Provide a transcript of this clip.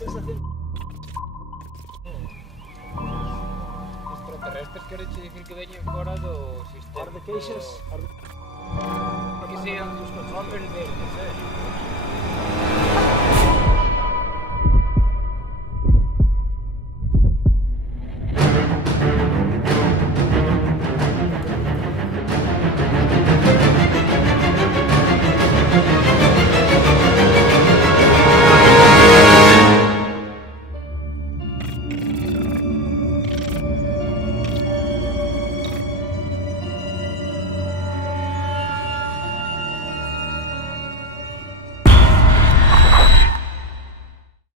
sensación. Extraterrestres quere dicir que veñen fora do sistema. Are the cases? Que sean hombres verdes,